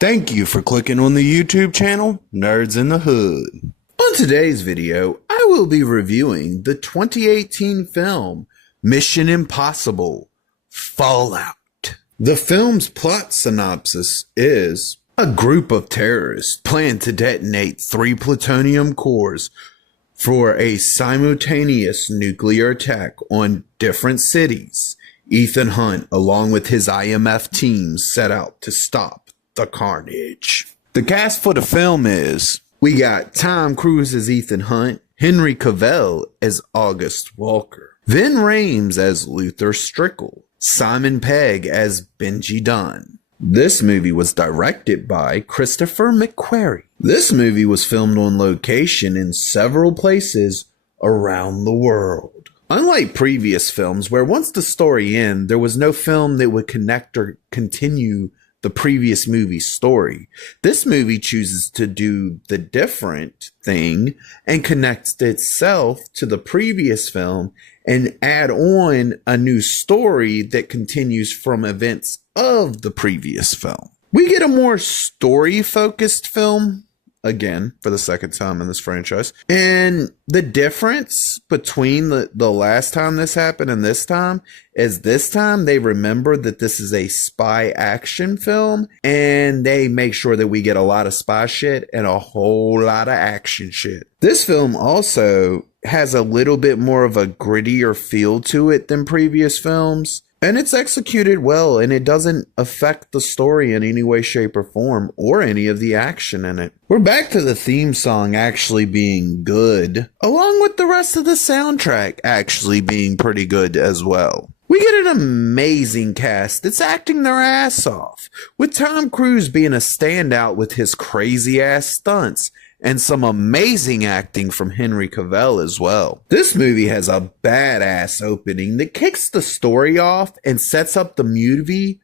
Thank you for clicking on the YouTube channel, Nerds in the Hood. On today's video, I will be reviewing the 2018 film, Mission Impossible: Fallout. The film's plot synopsis is: a group of terrorists plan to detonate 3 plutonium cores for a simultaneous nuclear attack on different cities. Ethan Hunt, along with his IMF team, set out to stop the carnage. The cast for the film is: we got Tom Cruise as Ethan Hunt, Henry Cavill as August Walker, Ving Rhames as Luther Strickle, Simon Pegg as Benji Dunn. This movie was directed by Christopher McQuarrie. This movie was filmed on location in several places around the world. Unlike previous films, where once the story ends, there was no film that would connect or continue the previous movie's story, this movie chooses to do the different thing and connects itself to the previous film and add on a new story that continues from events of the previous film. We get a more story-focused film, again, for the second time in this franchise. And the difference between the last time this happened and this time is this time they remember that this is a spy action film and they make sure that we get a lot of spy shit and a whole lot of action shit. This film also has a little bit more of a grittier feel to it than previous films. And it's executed well, and it doesn't affect the story in any way, shape, or form, or any of the action in it. We're back to the theme song actually being good, along with the rest of the soundtrack actually being pretty good as well. We get an amazing cast that's acting their ass off, with Tom Cruise being a standout with his crazy-ass stunts, and some amazing acting from Henry Cavill as well. This movie has a badass opening that kicks the story off and sets up the movie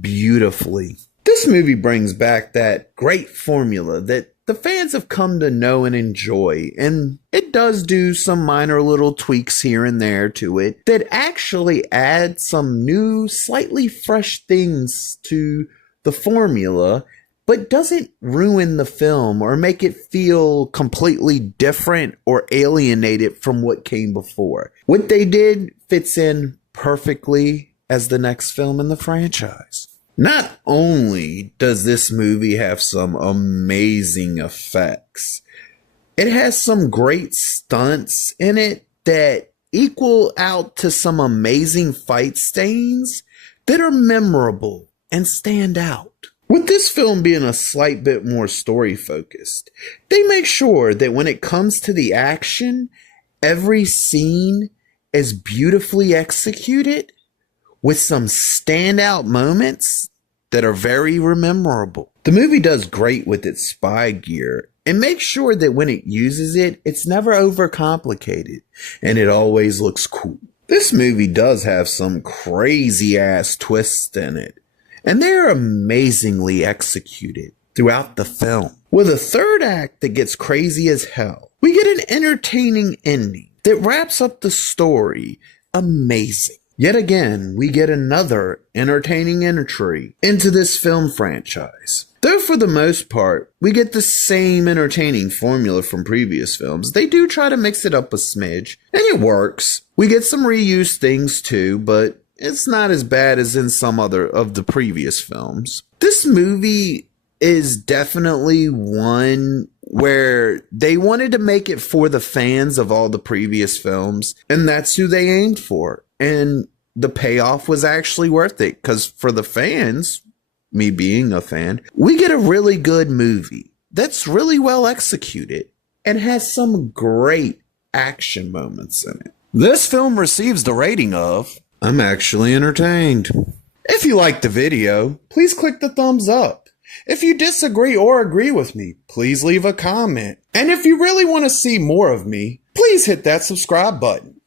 beautifully. This movie brings back that great formula that the fans have come to know and enjoy, and it does do some minor little tweaks here and there to it that actually add some new, slightly fresh things to the formula, but doesn't ruin the film or make it feel completely different or alienate it from what came before. What they did fits in perfectly as the next film in the franchise. Not only does this movie have some amazing effects, it has some great stunts in it that equal out to some amazing fight scenes that are memorable and stand out. With this film being a slight bit more story focused, they make sure that when it comes to the action, every scene is beautifully executed with some standout moments that are very memorable. The movie does great with its spy gear and makes sure that when it uses it, it's never overcomplicated and it always looks cool. This movie does have some crazy ass twists in it, and they're amazingly executed throughout the film. With a third act that gets crazy as hell, we get an entertaining ending that wraps up the story amazing. Yet again, we get another entertaining entry into this film franchise. Though for the most part, we get the same entertaining formula from previous films, they do try to mix it up a smidge, and it works. We get some reused things too, but it's not as bad as in some other of the previous films. This movie is definitely one where they wanted to make it for the fans of all the previous films, and that's who they aimed for. And the payoff was actually worth it, because for the fans, me being a fan, we get a really good movie that's really well executed and has some great action moments in it. This film receives the rating of: I'm actually entertained. If you liked the video, please click the thumbs up. If you disagree or agree with me, please leave a comment. And if you really want to see more of me, please hit that subscribe button.